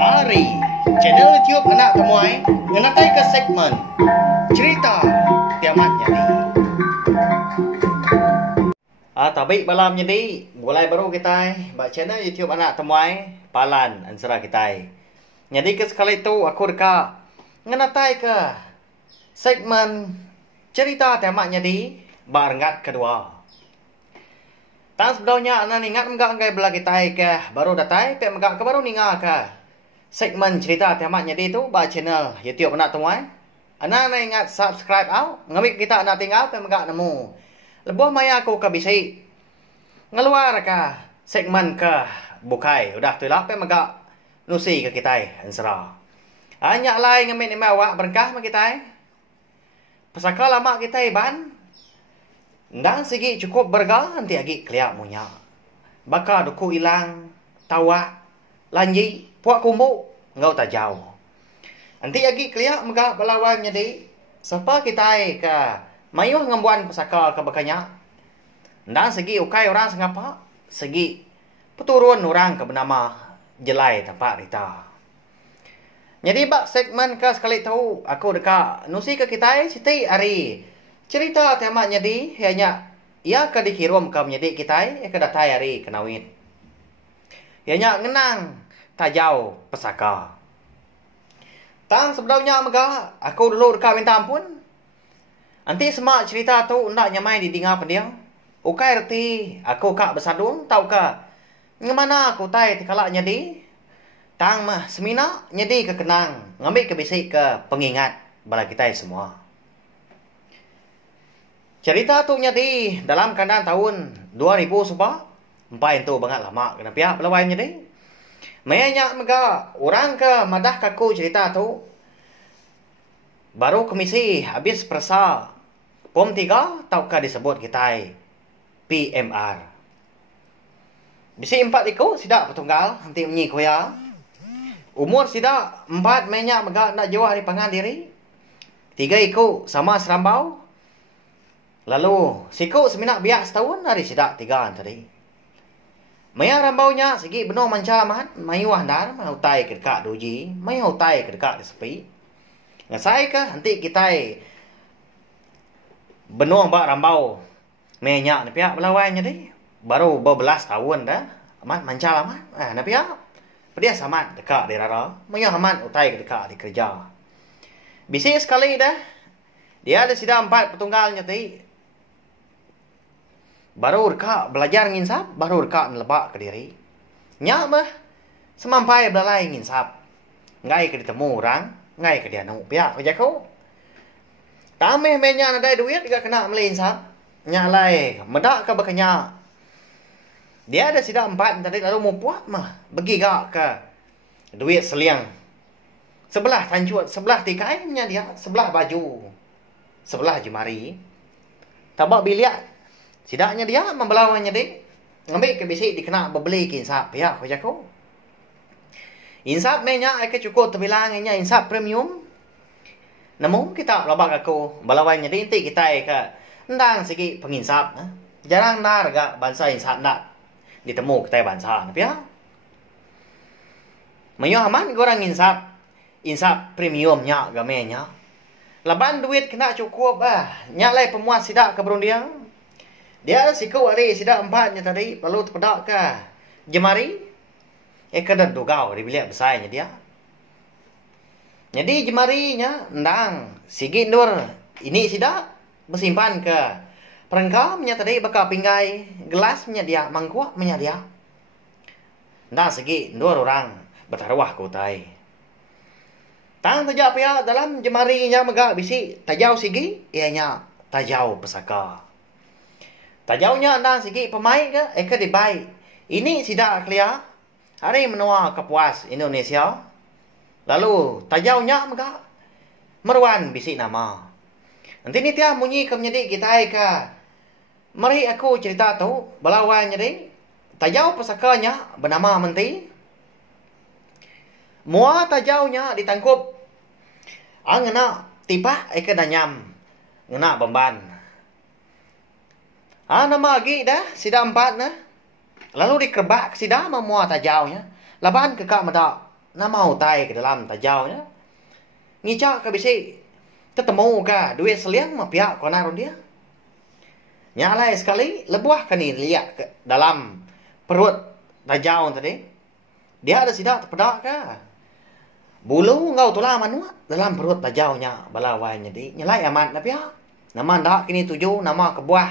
Ari, channel YouTube anak temuai ngenatai ke segmen cerita tiamat jadi. Tapi malam jadi mulai baru kita buat channel YouTube anak temuai palan ansara kita. Jadi ke sekali itu aku dekat ngenatai ke segmen cerita tiamat jadi barengat kedua. Tang sebelumnya anak ingat enggak ngai belah kita ke baru datai pe enggak ke baru ninga ke segmen cerita tiamat jadi itu ba channel YouTube anak temuai. Anak ingat subscribe au ngamik kita anak tinggal pe enggak nemu. Lebuh maya aku ke bisi ngeluar ke segmen ke bukai udah tu lah pe enggak nusi ke kita ansara. Hanya lain ngamik ni awak berkah ma kita. Pasaka lama kita ban dan segi cukup berga nanti lagi keliak munya. Baka duku ilang, tawa, lanji, puak kumbu, ngau tak jauh. Nanti lagi keliak megak belawan jadi siapa kita ke mayuh ngembuan pesaka ke bakanya. Dan segi ukai orang sengapa, segi peturun orang ke bernama jelai tempat rita. Jadi bak segmen ke sekali tahu aku dekat nusi ke kita siti hari cerita tema jadi hanya ia ke dikirim ke menjadi kita ke datai hari kenawin. Hanya ngenang tajau pesaka. Tang sebelumnya mega aku dulu dekat minta ampun. Nanti semak cerita tu ndak nyamai di dengar pendiang. Ukai reti aku kak besadung tau ka ngemana aku tai tikala nyedi. Tang mah semina nyedi ke kenang ngambil ke bisik ke pengingat bala kita semua. Cerita tu nyadi dalam kandang tahun 2000 supa. Empai itu banget lama kena pihak belawai nyadi. Mayanya mega orang ke madah kaku cerita tu. Baru komisi habis persa POM 3 tau ka disebut kita PMR. Bisi 4 ikut sidak petunggal nanti menyi kuya. Umur sidak 4 mayanya mega nak jawah di pangan diri. 3 ikut sama serambau. Lalu, siku seminak biak setahun hari sidak 3 tadi. Maya rambaunya segi benar manca man, mayu handar, mau tai ke dekat doji, mayu tai ke dekat sepi. Ngasai ke nanti kita benar bak rambau. Menyak ni pihak belawainya deh. Baru berbelas tahun dah. Amat manca lama. Nah pihak dia sama dekat di rara. Mayu amat utai ke dekat di kerja. Bisi sekali dah. Dia ada sidak 4 petunggalnya tadi. Baru reka belajar nginsap, baru reka nelebak ke diri. Nyak mah semampai belalai nginsap. Ngai ke ditemu orang, ngai ke dia nemu pihak kerja kau. Tameh menya nadai duit juga kena melinsap. Nyak lai medak ke bekenya. Dia ada sidak 4 tadi lalu mau puak mah bagi gak ke duit seliang. Sebelah tancut, sebelah tikainya dia, sebelah baju, sebelah jemari. Tabak biliat. Sidaknya dia membelawannya deh. Ngambil ke bisik dikena berbeli ke insap. Ya, kerja kau. Insap menya aku cukup terbilangnya insap premium. Namun kita labak aku belawannya deh. Nanti kita ke ndang segi penginsap. Jarang nar gak bangsa insap nak ditemu kita bangsa. Ya. Mayo aman orang insap. Insap premiumnya gamenya. Laban duit kena cukup nyalai pemuas sidak ke berundiang. Dia siku hari sidak 4 tadi lalu terpedak ke jemari. Kadang dugau di bilik besarnya dia. Jadi jemarinya ndang sigi nur ini sidak bersimpan ke perengkamnya tadi bakal pinggai gelasnya dia mangkuk dia. Ndang sigi nur orang bertaruah kutai. Tang tajau pia dalam jemarinya mega bisi tajau sigi ianya tajau pesaka. Tajaunya anda segi pemain ke dibai. Ini sidak clear. Hari menua kepuas Indonesia. Lalu tajaunya mega meruan bisi nama. Nanti ni tiap munyi ke menjadi kita ke. Mari aku cerita tu belawan jadi. Tajau pesakanya bernama Menti. Mua tajaunya ditangkup. Ngena tiba ke danyam. Ngena beban. Nama lagi dah, sida 4 nah. Lalu dikerbak sida memua tajaunya. Laban ke kak mada na mau tai ke dalam tajaunya. Ngicak ke bisi ketemu ka duit seliang mah pihak kona dia. Nyalai sekali lebuah kan ni lihat ke dalam perut tajau tadi. Dia ada sidak terpedak ka. Bulu ngau tulah manua dalam perut tajaunya balawai jadi nyalai amat na pihak. Nama ndak kini tuju nama kebuah.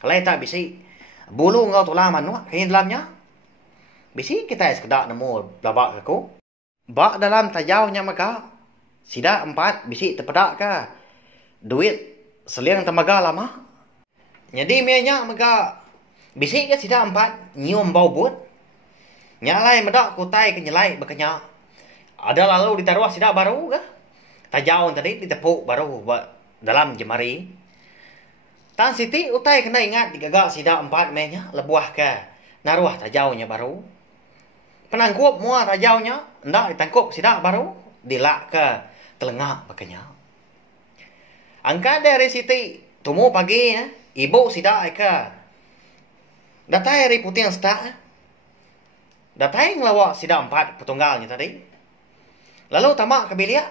Lai tak bisi bulu ngau tulah manua kini dalamnya. Bisi kita sekedak nemu labak aku. Bak dalam tajaunya maka sida 4 bisi terpedak ka. Duit seliang temaga lama. Jadi mianya maka bisi ke sida 4 nyium bau but. Nyalai medak kutai ke nyelai bekenya. Ada lalu ditaruh sida baru ka. Tajau tadi ditepuk baru dalam jemari. Tan siti utai kena ingat digagak sida 4 menya lebuah ke naruah tajaunya baru. Penangkup mua tajaunya, ndak ditangkup sidak baru, dilak ke telengah pakainya. Angka dari siti, tumu pagi ya, ibu sidak ke. Datai hari putih yang sedak. Datai ngelawak sidak 4 petunggalnya tadi. Lalu tamak ke bilik.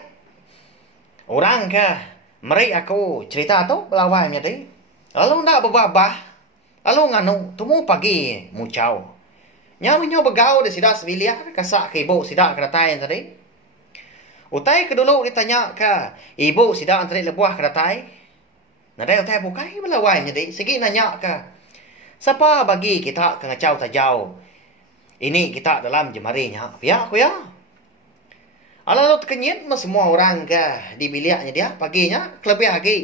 Orang ke, meri aku cerita tu belawainya tadi. Lalu ndak berbabah. Lalu nganu, tumu pagi mucau. Nyawa begau di sidak sebilia kasak ke ibu sidak keratai tadi. Utai ke dulu ditanya ke ibu sidak tadi lebuah keratai. Nadai utai bukai belawai jadi segi nanya ke. Siapa bagi kita ke ngacau tajau. Ini kita dalam jemarinya. Ya aku ya. Lalu terkenyit semua orang ke di biliknya dia paginya kelebih lagi.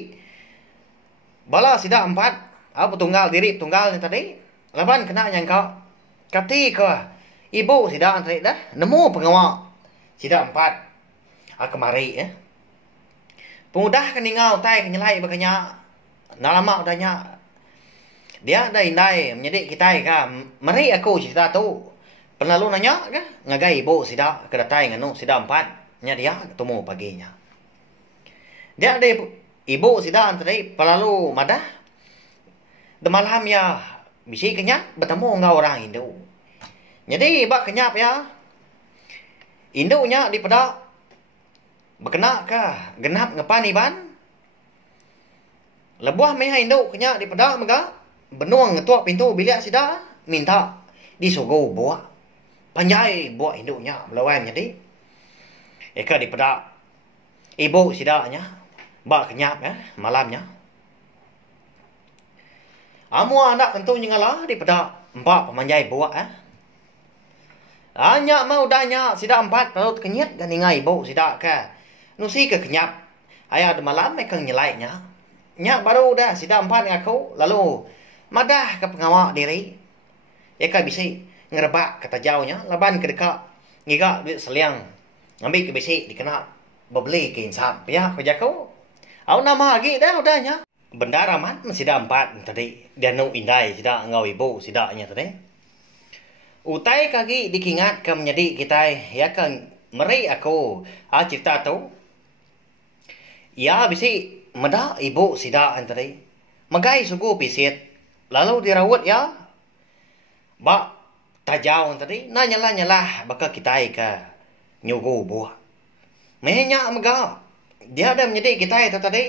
Bala sidak 4 apa tunggal diri tunggalnya tadi. Laban kena nyangka. Ketika ibu sidak antri dah nemu pengawak sidak 4 kemari ya. Pemudah keningau tai kenyelai bekenya. Nalama udahnya. Dia ada indai menyedik kita ka. Mari aku cerita tu. Penalu nanya ka ngagai ibu sidak kedatai nganu sidak 4 nya dia ketemu paginya. Dia ada ibu sidak antri penalu madah. Demalam ya bisi kenyap bertemu dengan orang Hindu. Jadi bak kenyap ya. Hindunya di pedak. Berkena ke genap ngepan iban. Lebuah meha Hindu kenyap di pedak mega. Benuang ngetuak pintu bilik sida. Minta disuguh buah. Panjai buah Hindunya belawai jadi. Eka di pedak. Ibu sidanya. Bak kenyap ya malamnya. Amu anak tentu nyengala di pedak 4 pemanjai buah Hanya mau danya sidak 4 perut kenyit dan ingai ibu sidak ke. Nusi ke kenyap. Ayah ada malam mereka nyelainya. Nyak baru dah sidak 4 ngaku. Lalu madah ke pengawak diri. Eka bisi ngerebak ke tajaunya. Laban ke dekat. Ngigak duit seliang. Ambil ke bisi dikena bebeli ke insap. Ya kejaku. Aku nama lagi dah udahnya. Benda raman sidak 4 tadi. Dia nu indai sidak ngau ibu sidaknya tadi. Utai kaki dikingat ke menjadi kita ya kan meri aku cerita tu. Ya bisi meda ibu sidak tadi. Magai suku pisit. Lalu dirawat ya. Bak tajau tadi. Na nyala bakal kita ke nyugu buah. Mehnya maga. Dia ada menjadi kita itu tadi.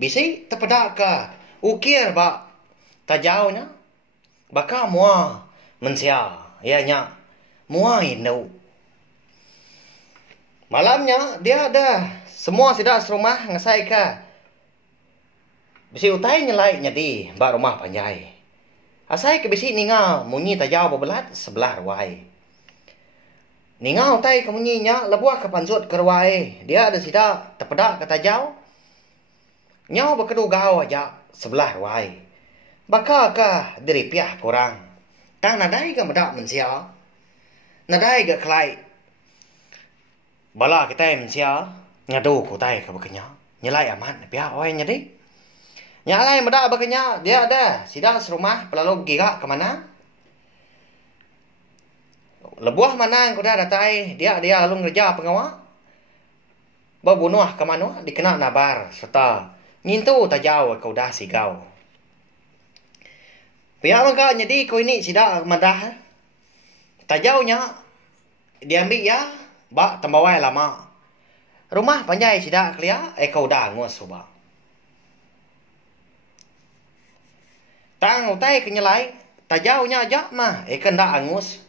Bisi terpedak ke ukir bak tajaunya. Bakal mua mensia. Ya nya mua Hindu. Malamnya dia ada semua sidak serumah ngesai ke. Bisi utai nyelai nyadi bak rumah panjai. Asai ke bisi ningal munyi tajau bebelat sebelah ruai. Ningal utai ke munyinya lebuah ke pansut ke ruai. Dia ada sidak terpedak ke tajau. Nyau berkedu gau aja sebelah ruai. Bakal ke diri piah kurang. Tang nadai ke medak mensia. Nadai ke kelai. Bala kita mensia. Ngadu kutai ke bekenya. Nyelai aman. Piah oi nyadi. Nyalai medak bekenya. Dia ada. Sidak serumah. Pelalu gigak ke mana. Lebuah mana yang kuda datai. Dia lalu ngerja pengawak. Berbunuh ke mana. Dikena nabar. Serta nyintu tajau ke udah sigau. Pihak maka jadi kau ini sidak madah. Tajaunya diambil ya, ba tambawai lama. Rumah panjai tidak kelia, kau dah angus ba. Tang utai kenyalai, tajaunya aja mah, kan dah angus.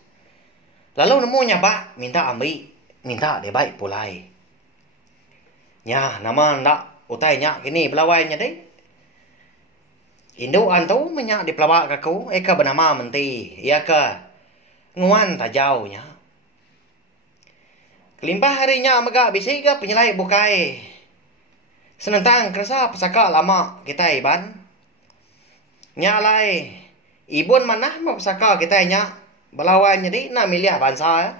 Lalu nemunya ba, minta ambil, minta dia baik pulai. Ya, nama ndak utai nyak kini pelawainya deh. Indo antu menyak di pelawak kaku, ka bernama menti, ya ke nguan tajaunya. Kelimpah harinya megak bisi ke penyelai bukai. Senentang kerasa pesaka lama kita iban. Nyalai, ibun manah ma pesaka kita nyak. Belawan jadi nak milih bangsa.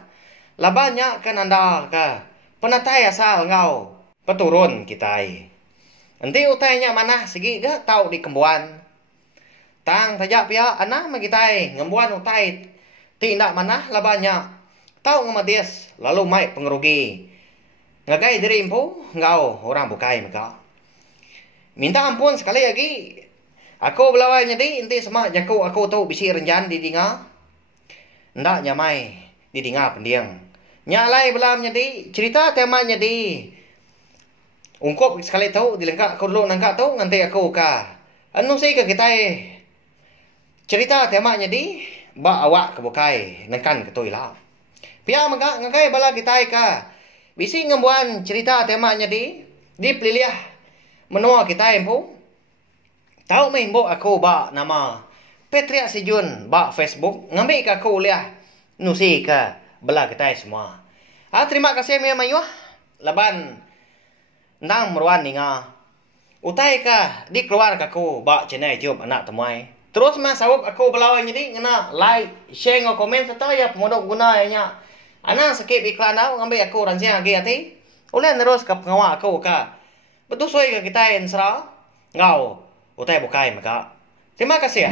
Labanya kan anda ke penatai asal ngau peturun kita. Nanti utainya mana segi ke tau di kembuan. Tang tajak pihak anak magitai ngembuan utai tindak mana labanya tahu ngemadias lalu mai pengerugi ngagai diri impu ngau orang bukai maka minta ampun sekali lagi aku belawai jadi inti sama jaku aku tahu bisi renjan di dinga ndak nyamai di dinga pendiang nyalai belam jadi cerita temanya di ungkop sekali tahu dilengkap aku dulu nangka tahu nanti aku ka anu sih ke kita cerita temanya di ba awak ke bukai nengkan ke toilah. Pia maka ngakai bala kita ka bisi ngembuan cerita temanya di peliliah menua kita empu. Tahu main bo aku ba nama Petria Sijun ba Facebook ngambil ka aku liah nusi ka bala kita semua. Terima kasih mi mayuh laban nang meruan ninga. Utai ka di keluar kaku ba channel YouTube anak temuai. Terus mas sawab aku belawai jadi ngena like, share ngo komen serta ya pemodok guna nya. Ana skip iklan aku ngambil aku rancang lagi hati. Ulen terus ke pengawak aku ka. Betul soy ke kita yang serah. Ngau, utai bukai maka. Terima kasih ya.